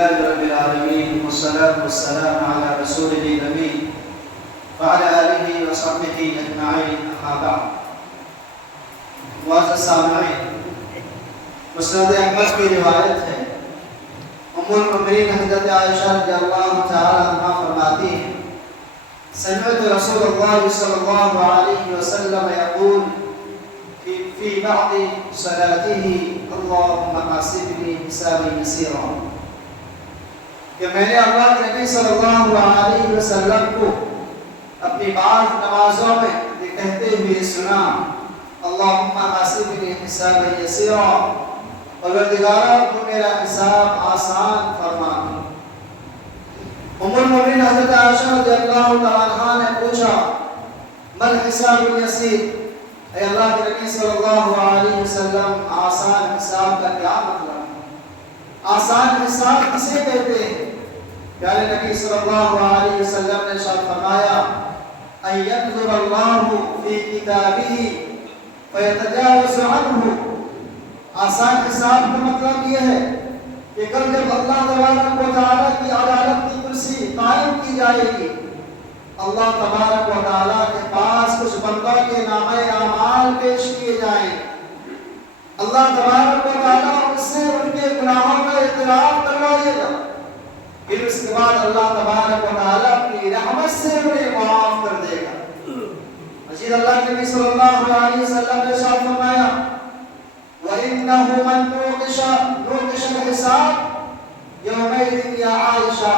رب العالمين والصلاة والسلام على رسوله الأمين وعلى آله وصحبه أجمعين أما بعد. معزز سامعین، مسند احمد کی روایت ہے، ام المؤمنین حضرت عائشہ رضی اللہ تعالی عنہا فرماتی ہیں، سمعت رسول اللہ صلی اللہ علیہ وسلم یقول فی بعض صلاته اللهم حاسبنی حسابا یسیرا، کہ میں نے اللہ کے نبی صلی اللہ علیہ وسلم کو اپنی بعض نمازوں میں یہ کہتے ہوئے سنا، اللہم حاسبنی حسابا یسیرا، پروردگارا تو میرا حساب آسان فرما۔ ام المؤمنین حضرت عائشہ رضی اللہ تعالی عنہا نے پوچھا، مل حساب الیسیر، اے اللہ کے نبی صلی اللہ علیہ وسلم آسان حساب کا کیا مطلب ہے؟ آسان حساب کسے کہتے ہیں؟ پیارے نبی صلی اللہ علیہ وسلم نے ارشاد فرمایا، ان یکتب اللہ فی کتابہ فیتجاوز عنہ۔ آسان حساب کا مطلب یہ ہے کہ کل جب اللہ تبارک و تعالیٰ کی عدالت کی کرسی قائم کی جائے گی، اللہ تبارک و تعالیٰ کے پاس کچھ بندوں کے نامہ اعمال پیش کیے جائیں، اللہ تبارک و تعالیٰ اس سے ان کے گناہوں کا اعتراف کروائے گا، پھر اس کے بعد اللہ تبارک و تعالیٰ اپنی رحمت سے انہیں معاف کر دے گا۔ مزید اللہ کے نبی صلی اللہ علیہ وسلم نے ارشاد فرمایا، وَإِنَّهُ مَن نُوقِشَ الْحِسَابَ يَوْمَئِذٍ يَا عائشہ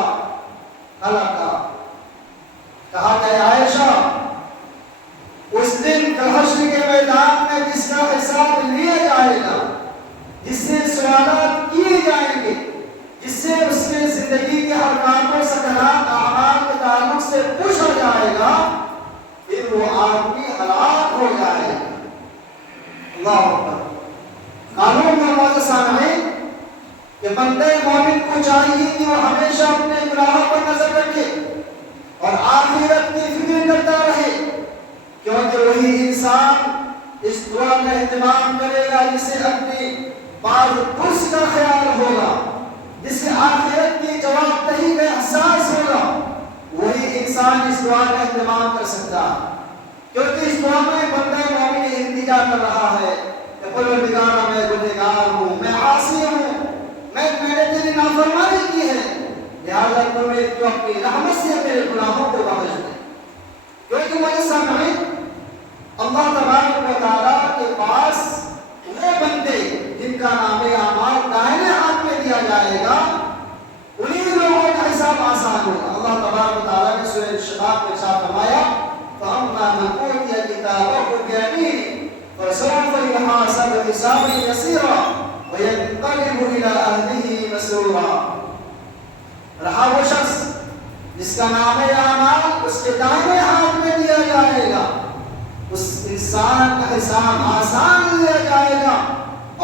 ہلاکا، کہا کہ عائشہ اس دن حشر کے میدان میں جس کا حساب لیا جائے گا، جس سے سوالات کیے جائیں گے، جس سے اس کے زندگی کے ہر کاموں سکنات اعمال کے تعلق سے پوچھا جائے گا، پھر وہ آدمی ہلاک ہو جائے گا۔ اللہ اکبر۔ قانون میں معزز سامعین کہ بندے مومن کو چاہیے کہ وہ ہمیشہ اپنے گناہوں پر نظر رکھے اور آخرت کی فکر کرتا رہے، کیونکہ وہی انسان اس دعا کا اہتمام کرے گا جسے اپنی بعض پرس کا خیال ہوگا، جسے آخرت کی جواب دہی کا احساس ہوگا، وہی انسان اس دعا کا اہتمام کر سکتا ہے، کیونکہ اس دعا میں بندہ مومن التجا کر رہا ہے کہ پروردگارا میں گنہگار ہوں، میں عاصی ہوں، میں نے تیری نافرمانی کی ہے، لہذا تو اپنی رحمت سے میرے گناہوں کو بخش دے۔ کیونکہ مجھے سامعین، اللہ تبارک و تعالیٰ کے پاس وہ بندے جن کا نام اعمال دائنے ہاتھ میں دیا جائے گا، انہی لوگوں کا حساب آسان ہوگا۔ اللہ تبارک و تعالیٰ نے سورہ الشقاق میں ارشاد فرمایا، فَأَمَّا مَنْ أُوتِيَ كِتَابَهُ بِيَمِينِهِ فسوف يحاسب حسابا يسيرا وينقلب الى اهله مسرورا۔ رہا وہ شخص جس کا نام اعمال اس کے دائیں ہاتھ میں دیا جائے گا، اس انسان کا حساب آسان لیا جائے گا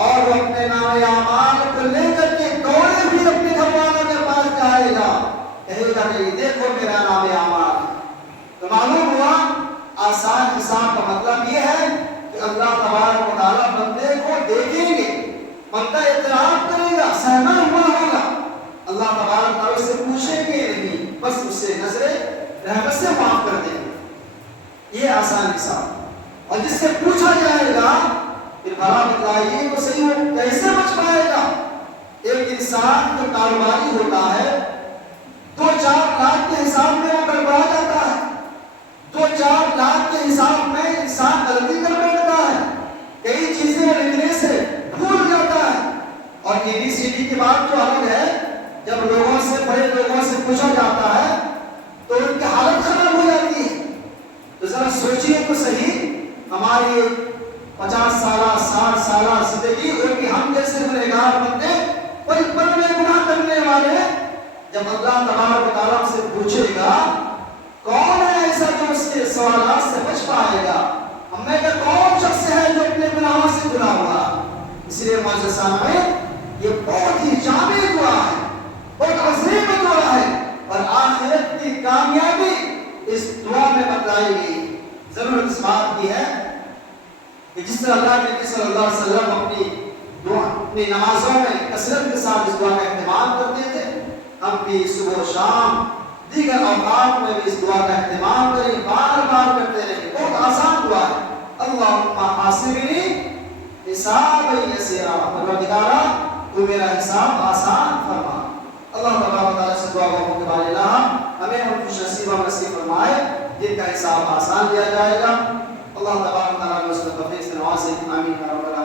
اور وہ اپنے نام اعمال کو لے کر کے دوڑے بھی اپنے گھر والوں کے پاس جائے گا، کہے گا نہیں دیکھو میرا نام اعمال۔ تو معلوم ہوا آسان حساب کا مطلب یہ ہے کہ اللہ تبارک و تعالیٰ بندے کو دیکھیں گے، بندہ اعتراف کرے گا، سہما ہوا ہوگا، اللہ تبارک و تعالیٰ سے پوچھیں گے نہیں، بس اس سے نظر رحمت سے معاف کر دیں گے۔ یہ آسان حساب۔ اور جس سے پوچھا جائے گا پھر بھلا بتائیے وہ صحیح وہ کیسے بچ پائے گا؟ ایک انسان جو کاروباری ہوتا ہے 2-4 لاکھ کے حساب میں وہ گڑبڑا جاتا ہے، 2-4 لاکھ کے حساب میں انسان غلطی کر بیٹھتا ہے، کئی چیزیں لکھنے سے بھول جاتا ہے، اور ABCD کی بات تو الگ ہے، جب لوگوں سے بڑے لوگوں سے پوچھا جاتا ہے تو ان کی حالت خراب ہو جاتی ہے۔ تو ذرا سوچئے تو صحیح، ہماری 50 سالہ 60 سالہ زندگی ہوگی، ہم جیسے گنہگار بندے بڑے بڑے گناہ کرنے والے، جب اللہ تبارک و تعالیٰ سے پوچھے گا کون ہے ایسا جو اس کے سوالات سے بچ پائے گا؟ ہم نے کہا کون شخص ہے جو اپنے گناہوں سے گناہ ہوا؟ اس لیے معزز سامعین یہ بہت ہی جامع دعا ہے، بہت عظیم دعا ہے، اور آخرت کی کامیابی اس دعا میں بتلائی گئی۔ ضرورت اس بات کی ہے کہ جس طرح اللہ کے نبی صلی اللہ علیہ وسلم اپنی نمازوں میں کثرت کے ساتھ اس دعا کا اہتمام کرتے تھے، بھی صبح و شام دیگر اوقات میں بھی اس دعا کا اہتمام کریں، بار بار کرتے رہیں، بہت آسان دعا ہے۔ اللہم حاسبنی حسابا یسیرا، پروردگارا تو میرا حساب آسان فرما۔ اللہ تبارک و تعالیٰ سے دعا کو مقبول اللہ ہمیں ان خوش نصیبہ نصیب فرمائے جن کا حساب آسان دیا جائے گا۔ اللہ تبارک و تعالیٰ نے اس کو توفیق سے نوازے، آمین یا رب العالمین۔